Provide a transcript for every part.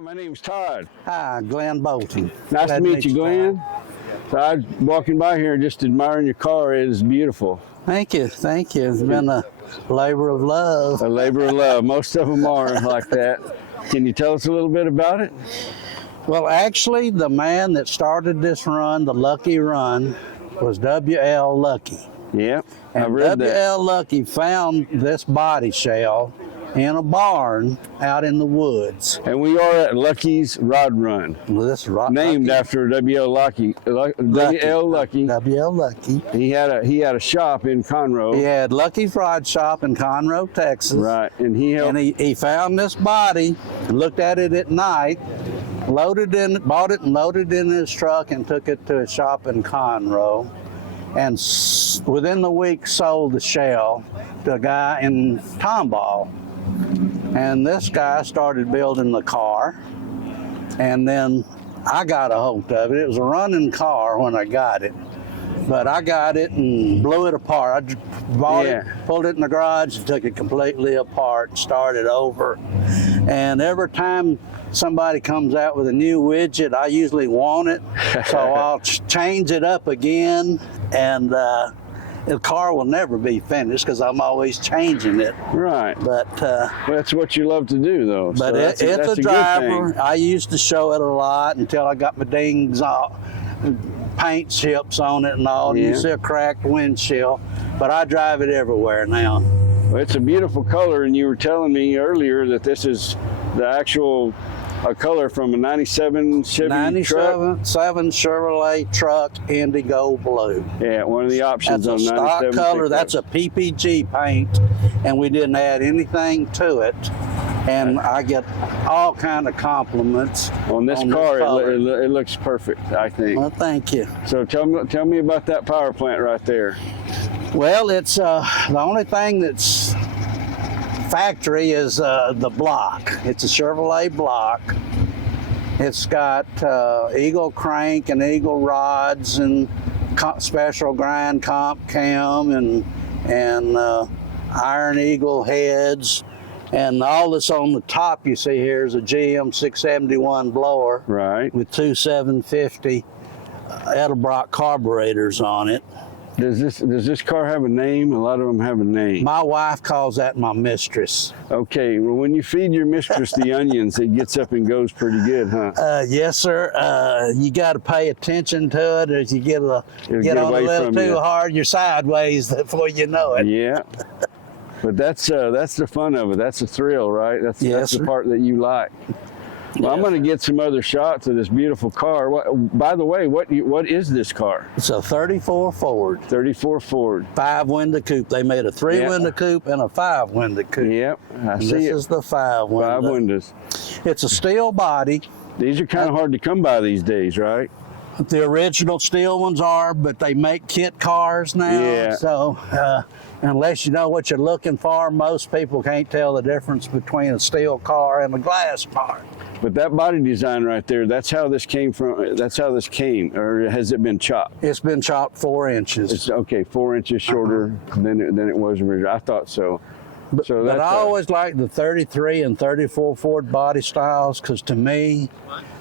My name's Todd. Hi, Glenn Bolton. Nice to meet you, Glenn. So I was walking by here just admiring your car. It is beautiful. Thank you, thank you. It's been a labor of love. A labor of love. Most of them are like that. Can you tell us a little bit about it? Well, actually, the man that started this run, the Luckey run, was W.L. Luckey. Yeah, I And read that. W.L. Luckey found this body shell in a barn out in the woods. And we are at Luckeys Rod Run, This rock named after W.L. Luckey. W.L. Luckey. W.L. Luckey. He had a shop in Conroe. He had Lucky's Rod Shop in Conroe, Texas. Right, and he helped. And he found this body, looked at it at night, bought it and loaded it in his truck and took it to a shop in Conroe. And within the week sold the shell to a guy in Tomball. And this guy started building the car. And then I got a hold of it. It was a running car when I got it. But I got it and blew it apart. I bought it, pulled it in the garage, and took it completely apart and started over. And every time somebody comes out with a new widget, I usually want it. So I'll change it up again. And the car will never be finished because I'm always changing it. Right. But that's what you love to do, though. But so it's that's a driver. I used to show it a lot until I got my dings off, paint chips on it and all. Yeah. You see a cracked windshield. But I drive it everywhere now. Well, it's a beautiful color, and you were telling me earlier that this is the actual color from a 97 Chevy truck. 97 Chevrolet truck, Indigo Blue. Yeah, one of the options That's on a 97 stock color. pickups. That's a PPG paint, and we didn't add anything to it. And I get all kind of compliments on this car. It looks perfect, I think. Well, thank you. So tell me about that power plant right there. Well, it's the only thing that's factory is the block. It's a Chevrolet block. It's got Eagle crank and Eagle rods and special grind comp cam and Iron Eagle heads. And all that's on the top you see here is a GM 671 blower, right, with two 750 Edelbrock carburetors on it. Does this car have a name? A lot of them have a name. My wife calls that my mistress. Okay, well, when you feed your mistress the onions, it gets up and goes pretty good, huh? Yes, sir. You got to pay attention to it. As you get on a little too hard, you're sideways before you know it. Yeah. But that's the fun of it. That's the thrill, right? That's the part that you like. Well, I'm going to get some other shots of this beautiful car. By the way, what is this car? It's a 34 Ford. 34 Ford. 5-window coupe. They made a 3-window coupe and a 5-window coupe. Yep, I see it. This is the 5-window. 5 windows. It's a steel body. These are kind of hard to come by these days, right? The original steel ones are, but they make kit cars now. Yeah. So unless you know what you're looking for, most people can't tell the difference between a steel car and a glass car. But that body design right there, that's how this came from. That's how this came, or has it been chopped? It's been chopped 4 inches. It's okay, 4 inches shorter than it was originally. I thought so. But I always like the 33 and 34 Ford body styles because to me,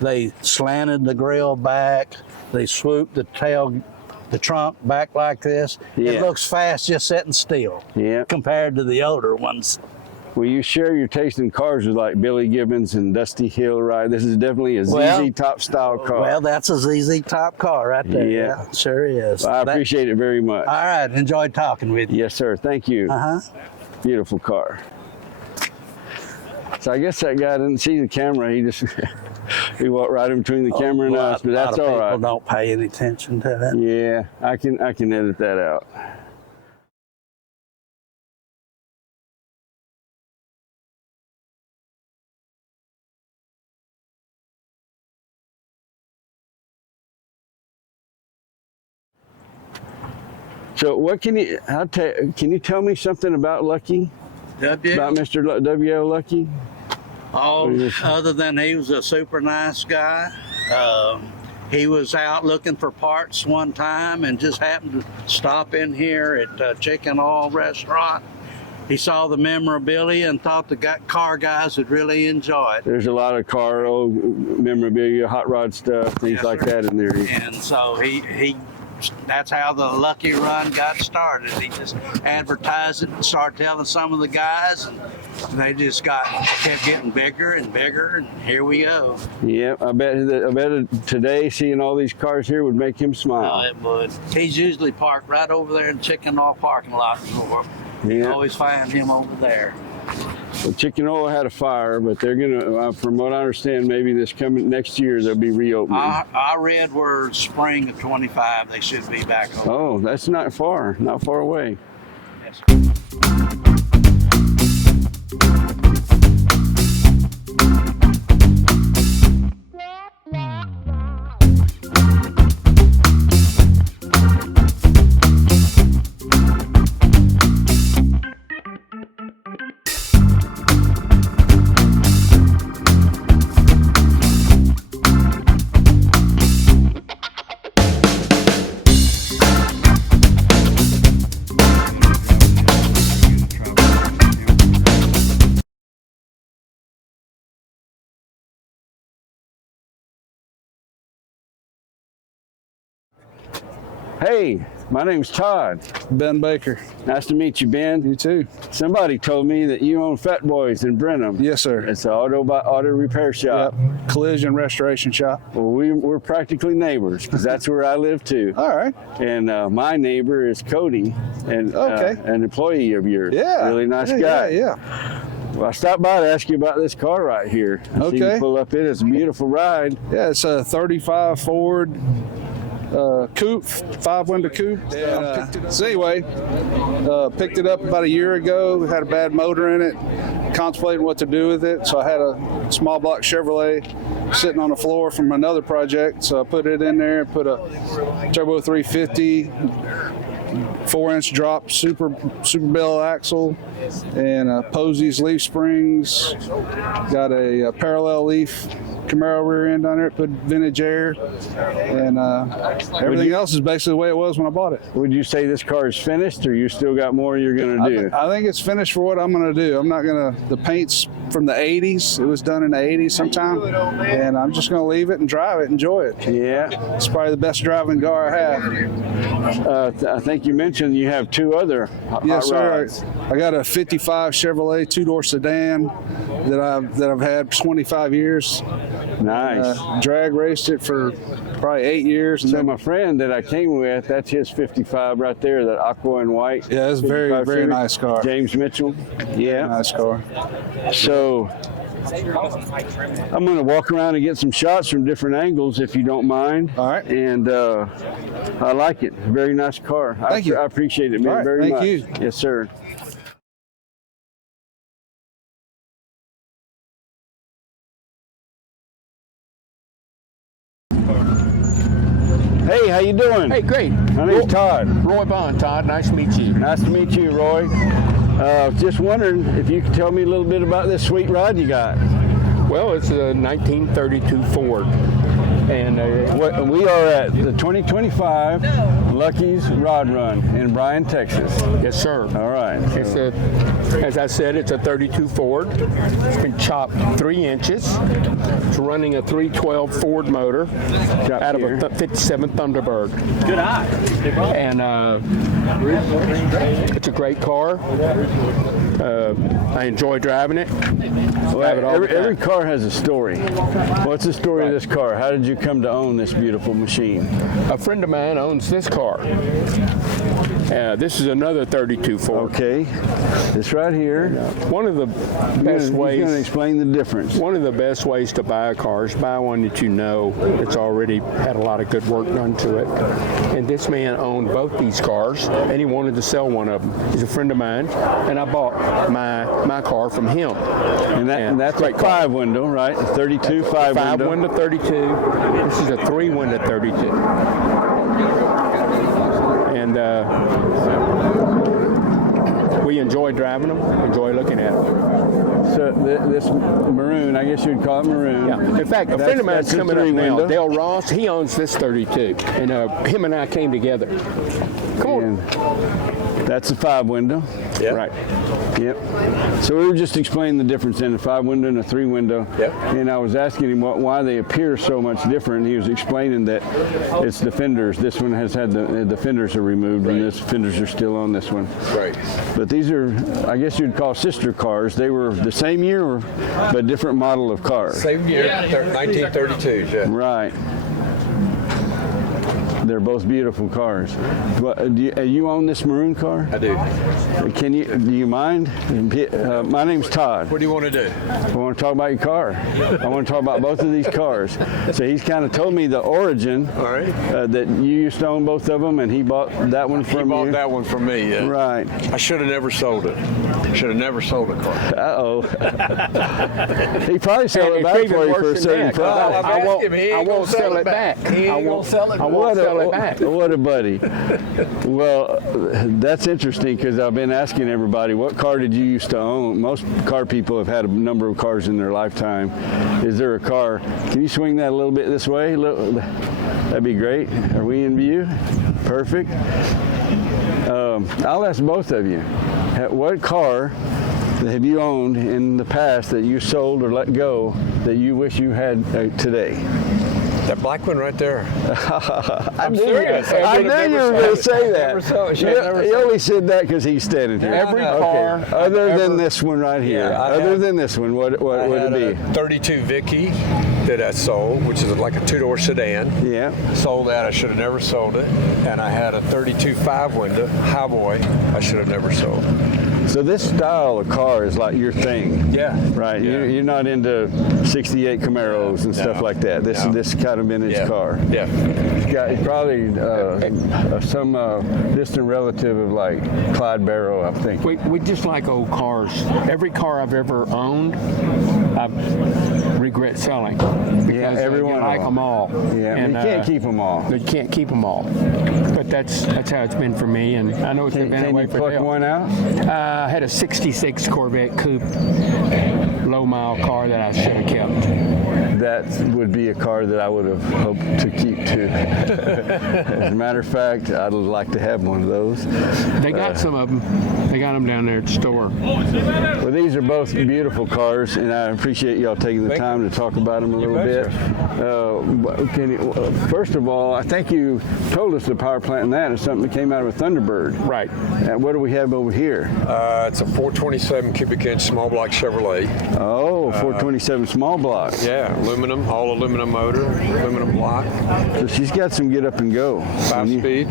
they slanted the grill back, they swooped the trunk back like this. Yeah. It looks fast just sitting still compared to the older ones. Well, you share your taste in cars with like Billy Gibbons and Dusty Hill, right? This is definitely a ZZ Top style car. Well, that's a ZZ Top car right there. Yeah, sure is. Well, I appreciate it very much. All right, enjoyed talking with you. Yes, sir. Thank you. Beautiful car. So I guess that guy didn't see the camera. He just he walked right in between the camera and us, but that's all right. People don't pay any attention to that. Yeah, I can edit that out. So what can you tell me something about Luckey? about Mr. W.L. Luckey? Other than he was a super nice guy. He was out looking for parts one time and just happened to stop in here at Chicken Oil Restaurant. He saw the memorabilia and thought the car guys would really enjoy it. There's a lot of car memorabilia, hot rod stuff, things like that in there. And so that's how the Luckey run got started. He just advertised it and started telling some of the guys, and they just kept getting bigger and bigger, and here we go. Yeah, I bet today seeing all these cars here would make him smile. Oh, it would. He's usually parked right over there in Chicken Oil parking lot. You always find him over there. Well, Chicken Oil had a fire, but they're gonna, from what I understand, maybe next year they'll be reopening. I read where spring of 25 they should be back open. Oh, that's not far away. Yes. Hey, my name's Todd. Ben Baker. Nice to meet you, Ben. You too. Somebody told me that you own Fat Boys in Brenham. Yes, sir. It's an auto repair shop. Yep. Collision restoration shop. Well, we're practically neighbors because that's where I live too. All right. And my neighbor is Cody, and an employee of yours. Yeah. Really nice guy. Yeah. Well, I stopped by to ask you about this car right here. I see you pull up in. It's a beautiful ride. Yeah, it's a 35 Ford coupe, 5-window coupe. And, so anyway, picked it up about a year ago. Had a bad motor in it. Contemplating what to do with it. So I had a small block Chevrolet sitting on the floor from another project. So I put it in there, put a turbo 350, 4-inch drop, super bell axle, and Posey's leaf springs. Got a parallel leaf Camaro rear end on there, put vintage air, and everything else is basically the way it was when I bought it. Would you say this car is finished, or you still got more you're going to do? I think it's finished for what I'm going to do. I'm not going to, the paint's from the 80s. It was done in the 80s sometime, and I'm just going to leave it and drive it, enjoy it. Yeah. It's probably the best driving car I have. I think you mentioned you have two other hot rods. I got a 55 Chevrolet 2-door sedan that I've had 25 years. Nice. Drag raced it for probably 8 years. So my friend that I came with, that's his 55 right there, that aqua and white. Yeah, it's a very nice car. James Mitchell. Yeah. Nice car. So I'm going to walk around and get some shots from different angles, if you don't mind. All right. And I like it. Very nice car. Thank you. I appreciate it, man, all right, very much. Thank you. Yes, sir. Hey, how you doing? Hey, great. My name's Todd. Roy Bond, Todd. Nice to meet you. Nice to meet you, Roy. Just wondering if you could tell me a little bit about this sweet ride you got. Well, it's a 1932 Ford. And we are at the 2025 Luckeys Rod Run in Bryan, Texas. yes, sir. All right. It's as I said, it's a 32 Ford. It's been chopped 3 inches. It's running a 312 Ford motor out of a 57 Thunderbird. Good eye. And it's a great car. I enjoy driving it. Every car has a story. What's the story of this car? How did you come to own this beautiful machine? A friend of mine owns this car. This is another 32 Ford. Okay, this right here. One of the best ways. You're going to explain the difference. One of the best ways to buy a car is buy one that you know that's already had a lot of good work done to it. And this man owned both these cars, and he wanted to sell one of them. He's a friend of mine, and I bought my car from him. And that's a 5-window, right? A 32 5-window. 5-window 32. This is a 3-window 32. And we enjoy driving them, enjoy looking at them. So this maroon, I guess you'd call it maroon. Yeah. In fact, a friend of mine's coming up now, Dale Ross. He owns this 32, and him and I came together. Come on. That's a 5-window. Yep. Right. Yep. So we were just explaining the difference in a 5-window and a 3-window. Yep. And I was asking him why they appear so much different. He was explaining that it's the fenders. This one has had the fenders are removed, and this fenders are still on this one. Right. But these are, I guess you'd call sister cars. They were the same year, but different model of cars. Same year, 1932s, yeah. Right. They're both beautiful cars. You own this maroon car? I do. Do you mind? My name's Todd. What do you want to do? I want to talk about your car. I want to talk about both of these cars. So he's kind of told me the origin. All right. That you used to own both of them, and he bought that one from you. He bought that one from me, yeah. Right. I should have never sold it. Should have never sold a car. Uh-oh. He probably sold it back for you for a certain price. I won't sell it back. I won't sell it back. What a buddy. Well, that's interesting because I've been asking everybody, what car did you used to own? Most car people have had a number of cars in their lifetime. Is there a car? Can you swing that a little bit this way? That'd be great. Are we in view? Perfect. I'll ask both of you. What car have you owned in the past that you sold or let go that you wish you had today? That black one right there. I'm serious. I knew you were going to say that. You only said that because he's standing here. Every car. Other than this one right here. Other than this one, what would it be? 32 Vicky that I sold, which is like a 2-door sedan. Yeah. Sold that. I should have never sold it. And I had a 32 5-window Highboy. I should have never sold. So this style of car is like your thing. Yeah. Right. Yeah. You're not into 68 Camaros and stuff like that. This kind of vintage car. Yeah. It's probably some distant relative of like Clyde Barrow, I think. We just like old cars. Every car I've ever owned, I regret selling. Because every one you like them all. Yeah, and you can't keep them all. You can't keep them all. But that's how it's been for me, and I know it's been that way for Dale. Can you pluck one out? I had a 66 Corvette Coupe, low-mile car that I should have kept. That would be a car that I would have hoped to keep too. As a matter of fact, I'd like to have one of those. They got some of them. They got them down there at the store. Well, these are both beautiful cars, and I appreciate y'all taking the time to talk about them a little bit. First of all, I think you told us the power plant in that is something that came out of a Thunderbird. Right. And what do we have over here? It's a 427 cubic inch small block Chevrolet. Oh, 427 small block. Yeah, aluminum, all aluminum motor, aluminum block. So she's got some get up and go. 5-speed.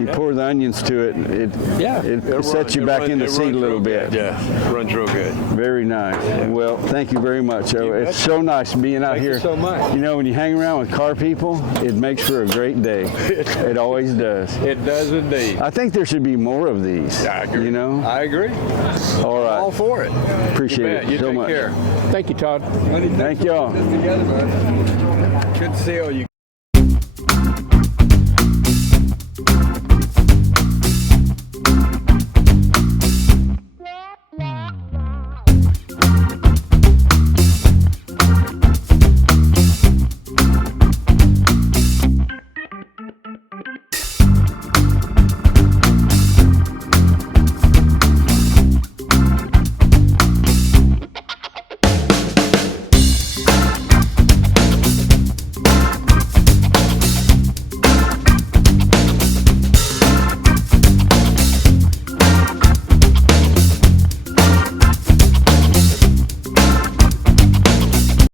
You pour the onions to it, it sets you back in the seat a little bit. Yeah, it runs real good. Very nice. Yeah. Well, thank you very much. It's so nice being out here. Thank you so much. You know, when you hang around with car people, it makes for a great day. It always does. It does indeed. I think there should be more of these. I agree. You know? I agree. All right. All for it. Appreciate it so much. Care. Thank you, Todd. Thank y'all. Good to see all you.